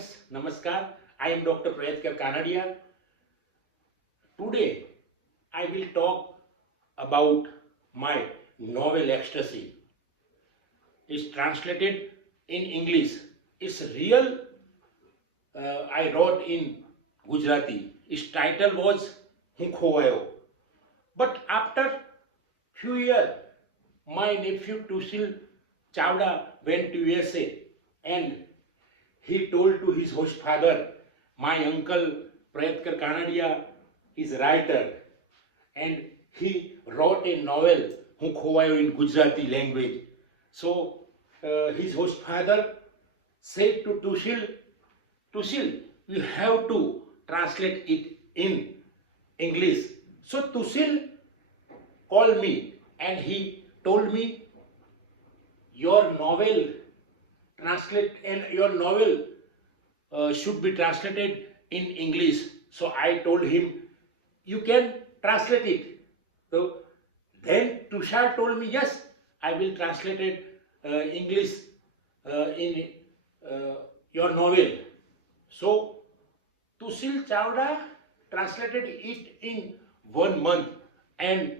friends, Namaskar. I am Dr. Prayatkar Kanadia. Today, I will talk about my novel Ecstasy. It's translated in English. It's real. I wrote in Gujarati. Its title was Hun Khovayo. But after few years, my nephew Tushil Chawda went to USA and he told to his host father, my uncle Prayatkar Kanadia is writer and he wrote a novel Hun Khovayo in Gujarati language. So his host father said to Tushil, you have to translate it in English. So Tushil called me and he told me, your novel should be translated in English. So I told him, you can translate it. So then Tushar told me, yes, I will translate it English in your novel. So Tushil Chawda translated it in 1 month and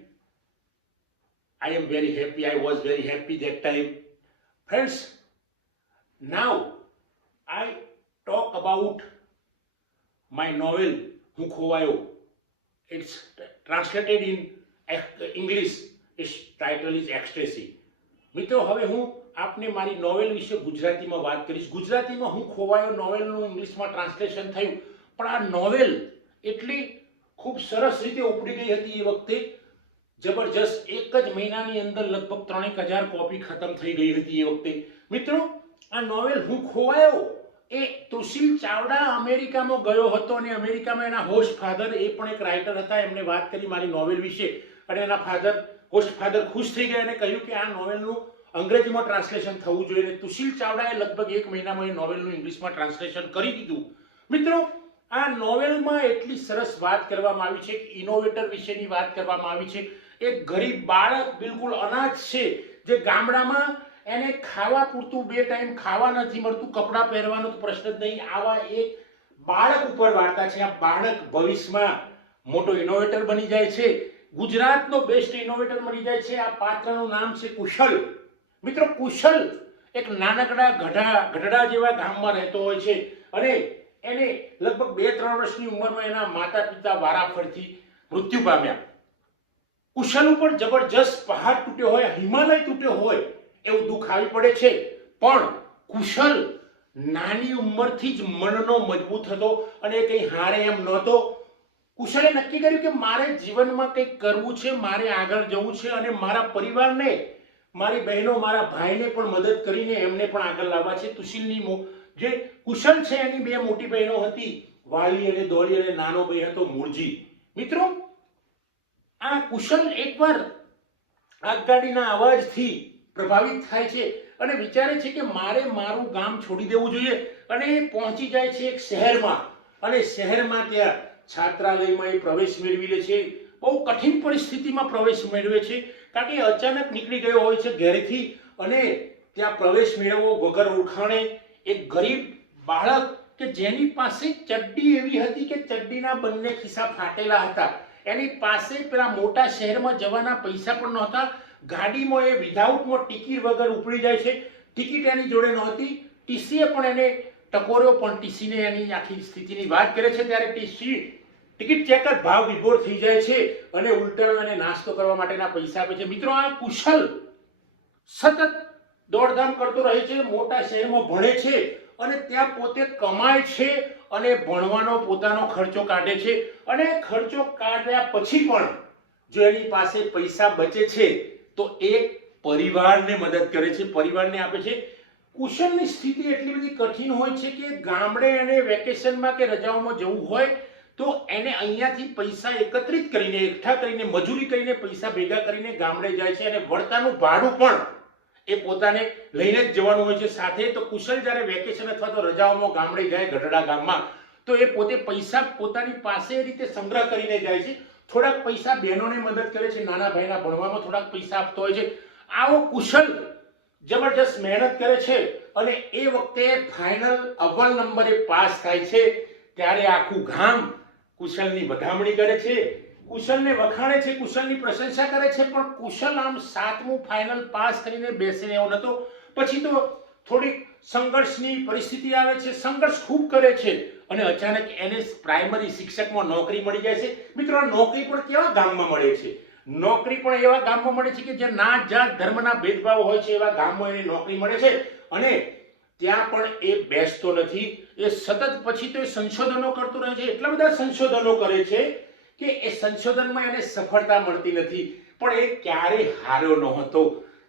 I am very happy. I was very happy that time. Friends, now I talk about my novel Hun Khovayo. It's translated in English. Its title is Ecstasy. મિત્રો હવે હું આપને મારી novel વિશે ગુજરાતીમાં વાત કરીશ. ગુજરાતીમાં હું ખોવાયો નોવેલનું ઇંગ્લિશમાં ટ્રાન્સલેશન થયું, પણ આ નોવેલ એટલી ખૂબ સરસ રીતે ઉપડી ગઈ હતી એ વખતે, જબરજસ્ત. એક જ મહિનાની અંદર લગભગ 3,000 કોપી ખતમ થઈ ગઈ હતી એ વખતે. મિત્રો આ નોવેલ હું ખોવાયો એ તુશીલ ચાવડા અમેરિકામાં ગયો હતો અને અમેરિકામાં એના હોસ્ટ ફાધર એ પણ એક રાઇટર હતા. એમને વાત કરી મારી નોવેલ વિશે અને એના હોસ્ટ ફાધર ખુશ થઈ ગયા અને કહ્યું કે આ નોવેલનું અંગ્રેજીમાં ટ્રાન્સલેશન થવું જોઈએ. અને તુશીલ ચાવડાએ લગભગ 1 મહિનામાં એ નોવેલનું ઇંગ્લિશમાં ટ્રાન્સલેશન કરી દીધું. મિત્રો આ નોવેલમાં એટલી સરસ વાત કરવામાં આવી છે, ઇનોવેટર વિશેની વાત કરવામાં આવી છે. એક ગરીબ બાળક બિલકુલ અનાથ છે જે ગામડામાં એને ખાવા પૂરતું 2 ટાઈમ ખાવા નથી મળતું, કપડાં પહેરવાનો તો પ્રશ્ન જ નહીં. આવા એક બાળક ઉપર વાર્તા છે. આ બાળક ભવિષ્યમાં મોટો ઇનોવેટર બની જાય છે, ગુજરાતનો બેસ્ટ ઇનોવેટર બની જાય છે. આ પાત્રનું નામ છે કુશલ. મિત્રો કુશલ એક નાનકડા ગઢડા જેવા ગામમાં રહેતો હોય છે અને એને લગભગ 2-3 વર્ષની ઉંમરમાં એના માતા પિતા વારાફરતી મૃત્યુ પામ્યા. કુશલ ઉપર જબરજસ્ત પહાડ તૂટ્યો હોય, હિમાલય તૂટ્યો હોય એવું દુઃખ આવી પડે છે. પણ કુશલ નાની ઉંમરથી જ મનનો મજબૂત હતો અને કંઈ હારે એમ નહોતો. કુશલે નક્કી કર્યું કે મારે જીવનમાં કંઈક કરવું છે, મારે આગળ જવું છે અને મારા પરિવારને, મારી બહેનો, મારા ભાઈને પણ મદદ કરીને એમને પણ આગળ લાવવા છે. તુશીલની જે કુશલ છે એની 2 મોટી બહેનો હતી, વાલી અને દોલી, અને નાનો ભાઈ હતો મૂળજી. મિત્રો આ કુશલ એકવાર આગગાડીના અવાજથી પ્રભાવિત થાય છે અને વિચારે છે કે મારે મારું ગામ છોડી દેવું જોઈએ અને પહોંચી જાય છે એક શહેરમાં અને શહેરમાં ત્યાં છાત્રાલયમાં એ પ્રવેશ મેળવી લે છે. બહુ કઠિન પરિસ્થિતિમાં પ્રવેશ મેળવે છે કારણ કે અચાનક નીકળી ગયો હોય છે ઘરેથી અને ત્યાં પ્રવેશ મેળવવો વગર ઓળખાણે એક ગરીબ બાળક કે જેની પાસે ચડ્ડી એવી હતી કે ચડ્ડીના બંને ખિસ્સા ફાટેલા હતા, એની પાસે પેલા મોટા શહેરમાં જવાના પૈસા પણ નહોતા. ગાડીમાં એ વિધાઉટમાં ટિકિટ વગર ઉપડી જાય છે. ટિકિટ એની જોડે નહોતી, ટીસીએ પણ એને ટકોર્યો, પણ ટીસીને એની આખી સ્થિતિની વાત કરે છે ત્યારે ટીસી ટિકિટ ચેકર ભાવ વિભોર થઈ જાય છે અને ઉલટા અને નાસ્તો કરવા માટેના પૈસા આપે છે. મિત્રો આ કુશલ સતત દોડધામ કરતો રહે છે, મોટા શહેરમાં ભણે છે અને ત્યાં પોતે કમાય છે અને ભણવાનો પોતાનો ખર્ચો કાઢે છે અને ખર્ચો કાઢ્યા પછી પણ જો એની પાસે પૈસા બચે છે તો એ પરિવારને મદદ કરે છે, પરિવારને આપે છે. કુશલની સ્થિતિ એટલી બધી કઠિન હોય છે કે ગામડે એને વેકેશનમાં કે રજાઓમાં જવું હોય તો એને અહીંયાથી પૈસા એકત્રિત કરીને, એકઠા કરીને, મજૂરી કરીને, પૈસા ભેગા કરીને ગામડે જાય છે અને વળતાનું ભાડું પણ એ પોતાને લઈને જ જવાનું હોય છે સાથે. તો કુશલ જ્યારે વેકેશન અથવા તો રજાઓમાં ગામડે જાય, ગઢડા ગામમાં, તો એ પોતે પૈસા પોતાની પાસે એ રીતે સંગ્રહ કરીને જાય છે. થોડાક પૈસા બહેનોને મદદ કરે છે, નાના ભાઈના ભણવામાં થોડાક પૈસા આપતો હોય છે. આવો કુશલ જબરજસ્ત મહેનત કરે છે અને એ વખતે ફાઇનલ અવ્વલ નંબરે પાસ થાય છે ત્યારે આખું ગામ કુશલની વધામણી કરે છે, કુશલને વખાણે છે, કુશલની પ્રશંસા કરે છે, પણ કુશલ આમ 7મું ફાઇનલ પાસ કરીને બેસીને એવો નતો. પછી તો થોડીક સંઘર્ષની પરિસ્થિતિ આવે છે, સંઘર્ષ ખૂબ કરે છે અને અચાનક એને પ્રાઇમરી શિક્ષકમાં નોકરી મળી જાય છે. મિત્રો, નોકરી પણ કેવા ગામમાં મળે છે? નોકરી પણ એવા ગામમાં મળે છે કે જે નાત જાત ધર્મના ભેદભાવ હોય છે એવા ગામમાં એને નોકરી મળે છે અને ત્યાં પણ એ બેસતો નથી. એ સતત પછી તો એ સંશોધનો કરતો રહે છે, એટલા બધા સંશોધનો કરે છે કે એ સંશોધનમાં એને સફળતા મળતી નથી, પણ એ ક્યારે હાર્યો નહોતો.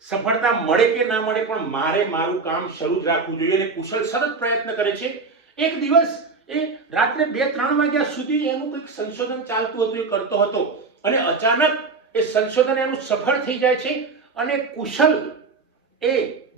સફળતા મળે કે ના મળે પણ મારે મારું કામ શરૂ જ રાખવું જોઈએ અને કુશલ સતત પ્રયત્ન કરે છે. એક દિવસ એ રાત્રે 2-3 વાગ્યા સુધી એનું કંઈક સંશોધન ચાલતું હતું, એ કરતો હતો અને અચાનક એ સંશોધન એનું સફળ થઈ જાય છે અને કુશલ એ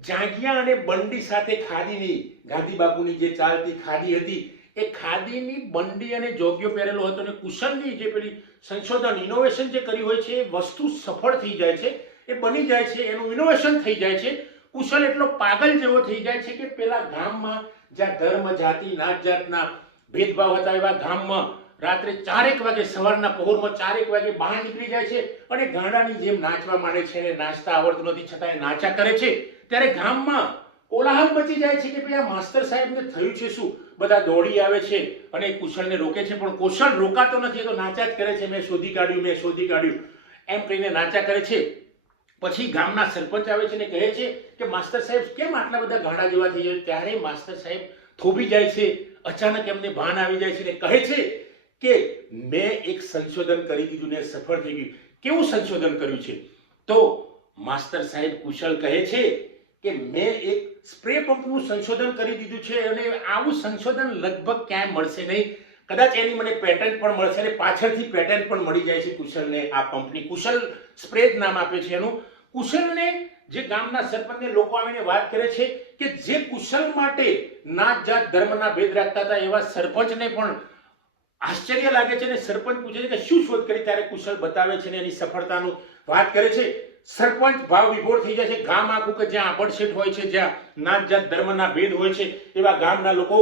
જાંઘિયા અને બંડી સાથે ખાદીની, ગાંધી બાપુની જે ચાલતી ખાદી હતી એ ખાદીની બંડી અને જોગ્યો પહેરેલો હતો અને કુશલની જે પેલી સંશોધન ઇનોવેશન જે કર્યું હોય છે એ વસ્તુ સફળ થઈ જાય છે, એ બની જાય છે, એનું ઇનોવેશન થઈ જાય છે. કુશલ એટલો પાગલ જેવો થઈ જાય છે કે પેલા ગામમાં જ્યાં ધર્મ, જાતિ, નાત જાતના ભેદભાવ હતા એવા ગામમાં રાત્રે 4 વાગે, સવારના પહોરમાં 4 વાગે બહાર નીકળી જાય છે અને ગાંડાની જેમ નાચવા માંડે છે. એને નાચતા આવડતું નથી છતાં એ નાચા કરે છે. ત્યારે ગામમાં કોલાહલ મચી જાય છે કે ભાઈ આ માસ્તર સાહેબને થયું છે શું? બધા દોડી આવે છે અને કુશલને રોકે છે, પણ કુશલ રોકાતો નથી, તો નાચા જ કરે છે. મેં શોધી કાઢ્યું, મેં શોધી કાઢ્યું એમ કહીને નાચા કરે છે. પછી ગામના સરપંચ આવે છે ને કહે છે કે માસ્તર સાહેબ કેમ આટલા બધા ગાંડા જેવા થઈ જાય? ત્યારે માસ્તર સાહેબ થોભી જાય છે. અચાનક એમને ભાન આવી જાય છે ને કહે છે કે મેં એક સંશોધન કરી દીધું ને સફળ થઈ ગયું. કેવું સંશોધન કર્યું છે? તો માસ્તર સાહેબ કુશલ કહે છે કે મેં એક સ્પ્રે પંપનું સંશોધન કરી દીધું છે અને આવું સંશોધન લગભગ ક્યાંય મળશે નહીં. કદાચ એની મને પેટન્ટ પણ મળશે અને પાછળથી પેટન્ટ પણ મળી જાય છે કુશલને આ પંપની. કુશલ સ્પ્રે જ નામ આપે છે એનું. કુશલને જે ગામના સરપંચને લોકો આવીને વાત કરે છે કે જે કુશલ માટે નાત જાત ધર્મના ભેદ રાખતા હતા એવા સરપંચને પણ આશ્ચર્ય લાગે છે અને સરપંચ પૂછે છે કે શું શોધ કરી? ત્યારે કુશલ બતાવે છે ને એની સફળતાનું વાત કરે છે. સરપંચ ભાવ વિભોર થઈ જાય છે. ગામ આખું કે જ્યાં આભડછેટ હોય છે, જ્યાં નાત જાત ધર્મના ભેદ હોય છે એવા ગામના લોકો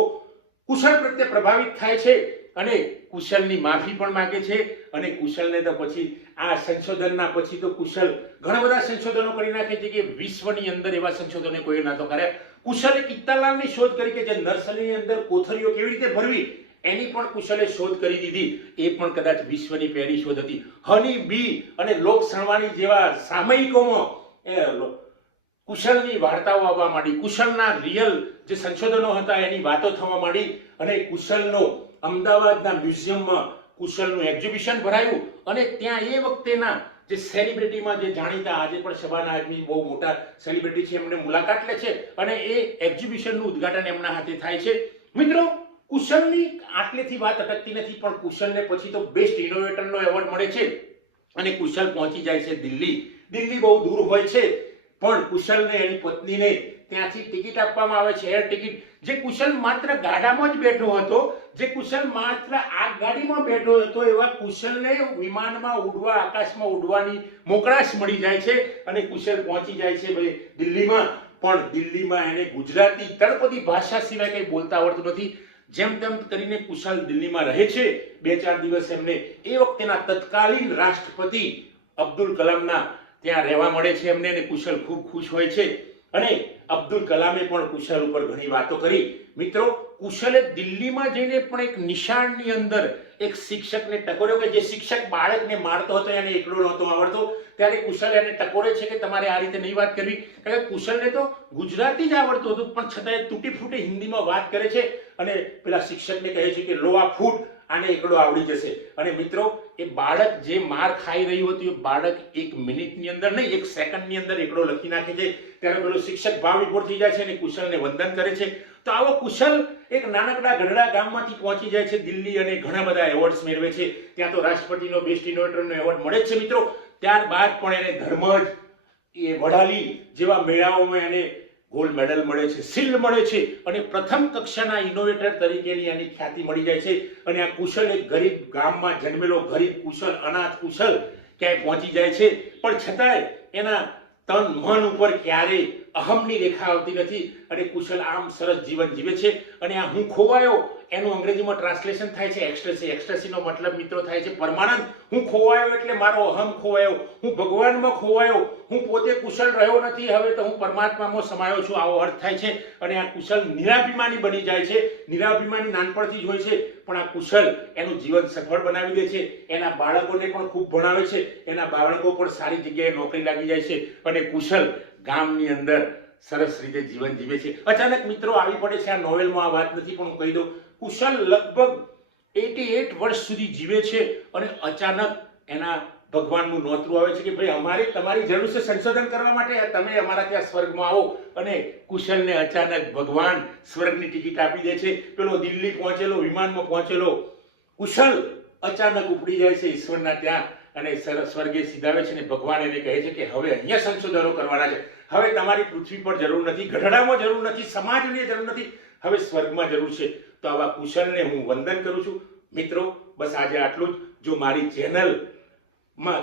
કુશલ પ્રત્યે પ્રભાવિત થાય છે અને કુશલની માફી પણ માંગે છે. અને કુશલને તો પછી આ સંશોધનના પછી તો કુશલ ઘણા બધા સંશોધનો કરી નાખે છે કે વિશ્વની અંદર એવા સંશોધનો કોઈ નહોતો કર્યા. કુશલે કિત્તાલાલની શોધ કરી કે જે નર્સરીની અંદર કોથળીઓ કેવી રીતે ભરવી એની પણ કુશલે શોધ કરી દીધી. એ પણ કદાચ વિશ્વની પહેલી શોધ હતી. હની બી અને લોક સણવાણી જેવા સામયિકોમાં કુશલની વાર્તાઓ આવવા માંડી. કુશલના રિયલ જે સંશોધનો હતા એની વાતો થવા માંડી અને કુશલનો અમદાવાદના મ્યુઝિયમમાં કુશલનું એક્ઝિબિશન ભરાયું અને ત્યાં એ વખતેના જે સેલિબ્રિટીમાં જે જાણીતા આજે પણ શબાના આઝમી બહુ મોટા સેલિબ્રિટી છે એમને મુલાકાત લે છે અને એ એક્ઝિબિશનનું ઉદ્ઘાટન એમના હાથે થાય છે. મિત્રો, કુશલની આટલેથી વાત અટકતી નથી પણ કુશલને પછી તો બેસ્ટ ઇનોવેટરનો એવોર્ડ મળે છે અને કુશલ પહોંચી જાય છે દિલ્હી. દિલ્હી બહુ દૂર હોય છે પણ કુશલને એની પત્નીને ત્યાંથી ટિકિટ આપવામાં આવે છે, એર ટિકિટ. જે કુશલ માત્ર ગાડામાં જ બેઠો હતો, જે કુશલ માત્ર આગગાડીમાં બેઠો હતો એવા કુશલને વિમાનમાં ઉડવા, આકાશમાં ઉડવાની મોકળાશ મળી જાય છે અને કુશલ પહોંચી જાય છે ભાઈ દિલ્હીમાં. પણ દિલ્હીમાં એને ગુજરાતી તળપદી ભાષા સિવાય કંઈ બોલતા આવડતું નથી. જેમ તેમ કરીને કુશલ દિલ્હીમાં રહે છે 2-4 દિવસ. એમને એ વખતેના તત્કાલીન રાષ્ટ્રપતિ અબ્દુલ કલામના ત્યાં રહેવા મળે છે એમને અને કુશલ ખૂબ ખુશ હોય છે અને અબ્દુલ કલામે પણ કુશલ ઉપર ઘણી વાતો કરી. મિત્રો, કુશલે દિલ્હીમાં જઈને પણ એક નિશાળની અંદર એક શિક્ષકને ટકોર્યો કે જે શિક્ષક બાળકને મારતો હતો એને એકલો નહોતો આવડતો. ત્યારે કુશલ એને ટકોરે છે કે તમારે આ રીતે નહીં વાત કરવી, કારણ કે કુશલને તો ગુજરાતી જ આવડતું હતું પણ છતાં તૂટી ફૂટી હિન્દીમાં વાત કરે છે અને પેલા શિક્ષકને કહે છે કે લોવા ફૂટ, આને એકડો આવડી જશે. અને મિત્રો, એ બાળક જે માર ખાઈ રહ્યું હતું એ બાળક 1 મિનિટની અંદર નહીં, 1 સેકન્ડની અંદર એકડો લખી નાખે છે. ત્યારે પેલો શિક્ષક ભાવ વિભોર થઈ જાય છે અને કુશલને વંદન કરે છે. તો આવો કુશલ એક નાનકડા ગઢડા ગામમાંથી પહોંચી જાય છે દિલ્હી અને ઘણા બધા એવોર્ડ્સ મેળવે છે. ત્યાં તો રાષ્ટ્રપતિનો બેસ્ટ ઇનોવેટરનો એવોર્ડ મળે છે. મિત્રો, ત્યારબાદ પણ એને ધર્મજ, એ વડાલી જેવા મેળાઓમાં એને ગોલ્ડ મેડલ મળે છે, શિલ્ડ મળે છે અને પ્રથમ કક્ષાના ઇનોવેટર તરીકેની એની ખ્યાતિ મળી જાય છે. અને આ કુશલ એક ગરીબ ગામમાં જન્મેલો ગરીબ કુશલ, અનાથ કુશલ ક્યાંય પહોંચી જાય છે પણ છતાંય એના તન મન ઉપર ક્યારેય અહમની રેખા આવતી નથી અને કુશલ આમ સરસ જીવન જીવે છે. અને આ હું ખોવાયો એનું અંગ્રેજીમાં ટ્રાન્સલેશન થાય છે એક્સ્ટસી. એક્સ્ટસીનો મતલબ મિત્રો થાય છે પરમાનંદ. હું ખોવાયો એટલે મારો અહમ ખોવાયો, હું ભગવાનમાં ખોવાયો, હું પોતે કુશલ રહ્યો નથી, હવે તો હું પરમાત્મામાં સમાયો છું, આવો અર્થ થાય છે. અને આ કુશલ નિરાભિમાની બની જાય છે. નિરાભિમાની નાનપણથી જ હોય છે, પણ આ કુશલ એનું જીવન સફળ બનાવી દે છે. એના બાળકોને પણ ખૂબ ભણાવે છે, એના બાળકો પણ સારી જગ્યાએ નોકરી લાગી જાય છે અને કુશલ ગામની અંદર સરસ રીતે જીવન જીવે છે. અચાનક મિત્રો આવી પડે છે, આ નોવેલમાં આ વાત નથી, પણ હું કહી દઉં, કુશલ લગભગ 88 વર્ષ સુધી જીવે છે અને અચાનક એના ભગવાનનું નોતરું આવે છે કે ભાઈ અમારે તમારી જરૂર છે સંશોધન કરવા માટે, તમે અમારા ત્યાં સ્વર્ગમાં આવો. અને કુશલને અચાનક ભગવાન સ્વર્ગની ટિકિટ આપી દે છે. પેલો દિલ્હી પહોંચેલો, વિમાનમાં પહોંચેલો કુશલ અચાનક ઉપડી જાય છે ઈશ્વરના ત્યાં અને સ્વર્ગે સીધાવે છે. અને ભગવાન એને કહે છે કે હવે અહીંયા સંશોધનો કરવાના છે, હવે તમારી પૃથ્વી પર જરૂર નથી, ગઢડામાં જરૂર નથી, સમાજની જરૂર નથી, હવે સ્વર્ગમાં જરૂર છે. તો આવા કુશલને હું વંદન કરું છું. મિત્રો બસ આજે આટલું જ. જો મારી ચેનલમાં